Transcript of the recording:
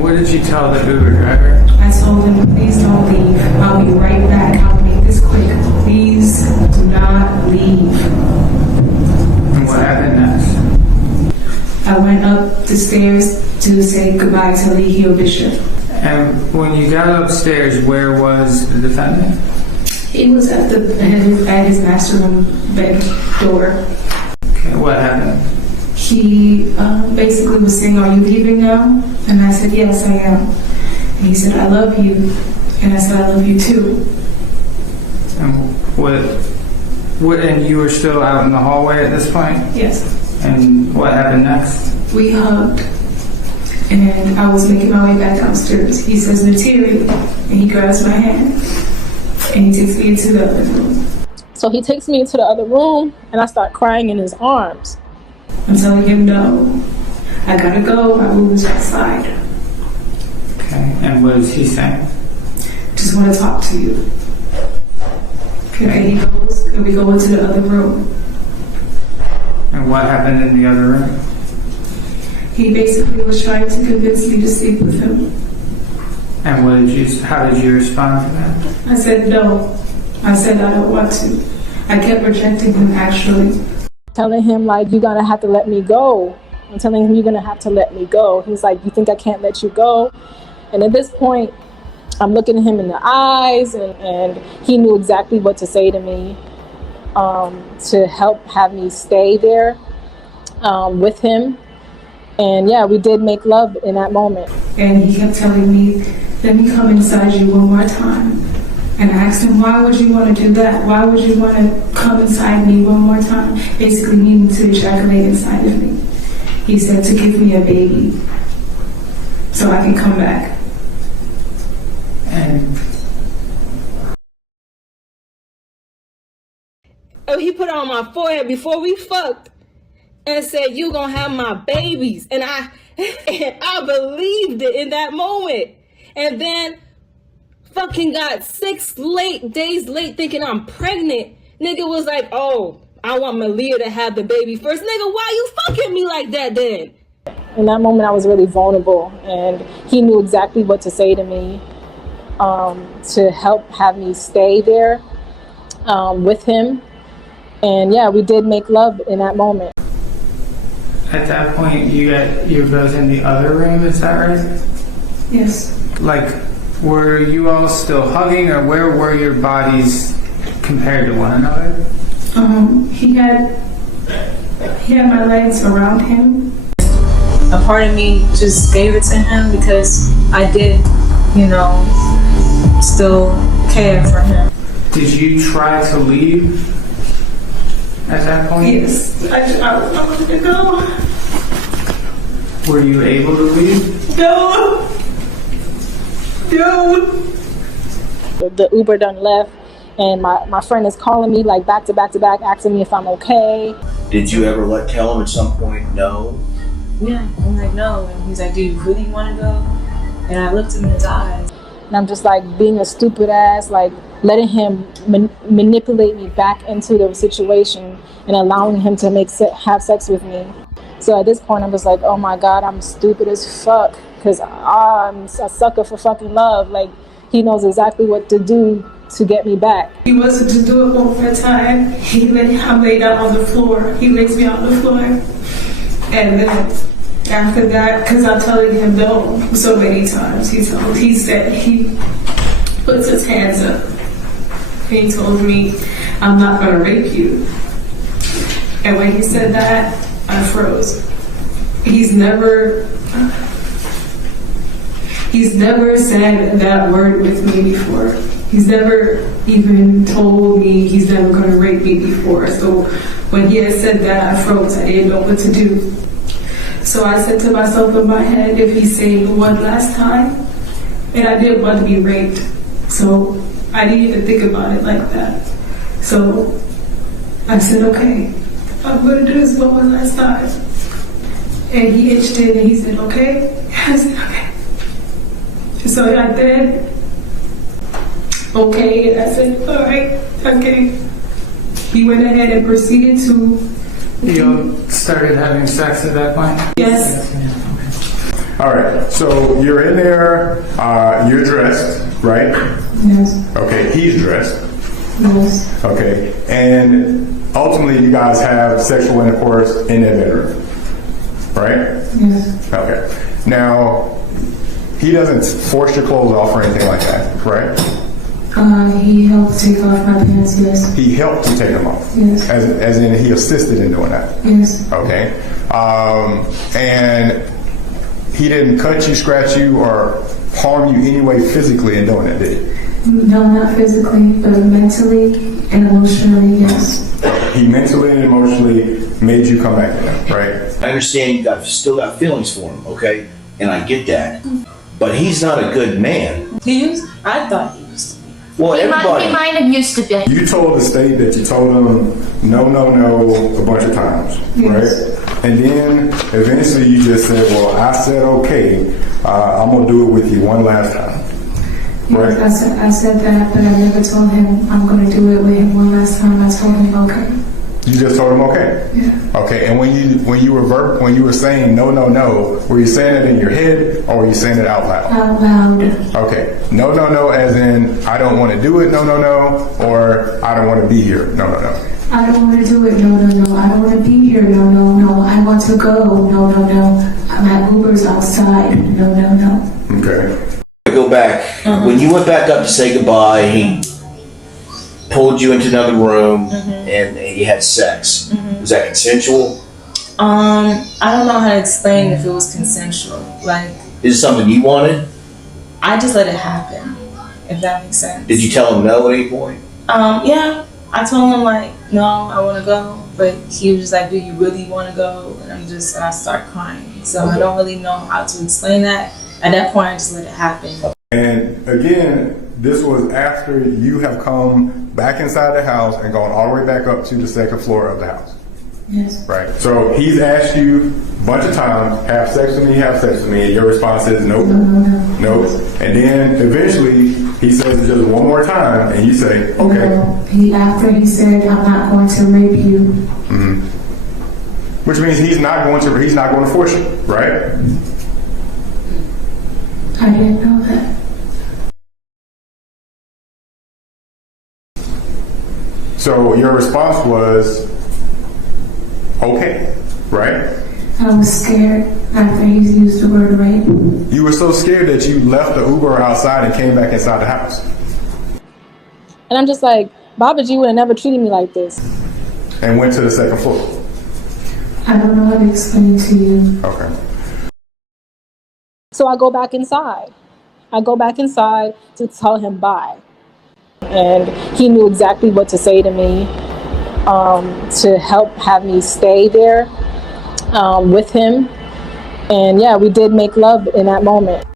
What did you tell the Uber driver? I told him, please don't leave. I'll be right back. I'll make this quick. Please do not leave. And what happened next? I went up the stairs to say goodbye to Eligio Bishop. And when you got upstairs, where was the defendant? He was at his master room bed door. Okay, what happened? He basically was saying, "Are you leaving now?" And I said, "Yes, I am." And he said, "I love you." And I said, "I love you too." And and you were still out in the hallway at this point? Yes. And what happened next? We hugged. And I was making my way back downstairs. He says, "Natiri," and he grabs my hand. And he takes me into the other room. So he takes me into the other room, and I start crying in his arms. I'm telling him, "No, I gotta go. My room is outside. Okay, and what is he saying? Just want to talk to you." Okay, he goes, and we go into the other room. And what happened in the other room? He basically was trying to convince me to sleep with him. And how did you respond to that? I said no. I said I don't want to. I kept rejecting him, actually. Telling him, like, you're gonna have to let me go. I'm telling him, you're gonna have to let me go. He's like, you think I can't let you go? And at this point, I'm looking at him in the eyes, and he knew exactly what to say to me to help have me stay there with him. And yeah, we did make love in that moment. And he kept telling me, "Let me come inside you one more time." And I asked him, "Why would you want to do that? Why would you want to come inside me one more time?" Basically meaning to ejaculate inside of me. He said, "To give me a baby so I can come back." And he put it on my forehead before we fucked and said, "You gonna have my babies." And I believed it in that moment. And then fucking got 6 days late thinking I'm pregnant. Nigga was like, "Oh, I want Malia to have the baby first." Nigga, why you fucking me like that then? In that moment, I was really vulnerable, and he knew exactly what to say to me to help have me stay there with him. And yeah, we did make love in that moment. at that point, you're both in the other room, is that right? Yes. Like, were you all still hugging, or where were your bodies compared to one another? He had my legs around him. A part of me just gave it to him because I did, still care for him. Did you try to leave at that point? Yes. I wanted to go. Were you able to leave? No. The Uber done left, and my friend is calling me like back to back, asking me if I'm okay. Did you ever tell him at some point no? Yeah, I'm like, no. And he's like, do you really want to go? And I looked him in his eyes. And I'm just like being a stupid ass, like letting him manipulate me back into the situation and allowing him to have sex with me. So at this point, I'm just like, oh my God, I'm stupid as fuck, because I'm a sucker for fucking love. Like, he knows exactly what to do to get me back. He wasn't to do it one more time. I laid out on the floor. He lays me on the floor. And then after that, because I'm telling him no so many times, he said he puts his hands up. He told me, I'm not going to rape you. And when he said that, I froze. He's never said that word with me before. He's never even told me he's never going to rape me before. So when he had said that, I froze. I didn't know what to do. So I said to myself in my head, if he's saying one last time, and I didn't want to be raped. So I didn't even think about it like that. So I said, okay, I'm going to do this one last time. And he itched in and he said, okay? I said, okay. So I did. Okay, and I said, all right, okay. He went ahead and proceeded to... You started having sex at that point? Yes. All right. So you're in there. You're dressed, right? Yes. Okay. He's dressed. Yes. Okay. And ultimately, you guys have sexual intercourse in their bedroom, right? Yes. Okay. Now, he doesn't force your clothes off or anything like that, right? He helped take off my pants, yes. He helped you take them off. Yes. As in, he assisted in doing that. Yes. Okay. And he didn't cut you, scratch you, or harm you anyway physically in doing that, did he? No, not physically, but mentally and emotionally, yes. He mentally and emotionally made you come back to him, right? I understand you still got feelings for him, okay? And I get that. But he's not a good man. He used, I thought he used to be. Well, He everybody. might have used to be. You told the state that you told him no, no, no a bunch of times, Yes. right? And then eventually you just said, well, I said okay, I'm going to do it with you one last time. Right. Yes, I said that, but I never told him I'm going to do it with him one last time. I told him okay. You just told him okay. Yeah. Okay. And when you were saying no, no, no, were you saying it in your head or were you saying it out loud? Out loud. Okay. No, no, no, as in I don't want to do it. No, no, no, or I don't want to be here. No, no, no. I don't want to do it. No, no, no. I don't want to be here. No, no, no. I want to go. No, no, no. My Uber's outside. No, no, no. Okay. Go back. When you went back up to say goodbye, he pulled you into another room and you had sex. Was that consensual? I don't know how to explain if it was consensual. Like, Is it something you wanted? I just let it happen, if that makes sense. Did you tell him no at any point? Yeah. I told him, like, no, I want to go. But he was just like, do you really want to go? And I start crying. So I don't really know how to explain that. At that point, I just let it happen. And again, this was after you have come back inside the house and gone all the way back up to the second floor of the house. Yes. Right. So he's asked you a bunch of times, have sex with me, have sex with me. And your response is nope, No, no, no. nope. And then eventually he says it just one more time and you say, okay. After he said, I'm not going to rape you. Which means he's not going to force you, right? I didn't know that. So your response was okay, right? I was scared after he used the word rape. You were so scared that you left the Uber outside and came back inside the house. And I'm just like, Baba G would have never treated me like this. And went to the second floor. I don't know how to explain it to you. Okay. So I go back inside. I go back inside to tell him bye. And he knew exactly what to say to me to help have me stay there with him. And yeah, we did make love in that moment.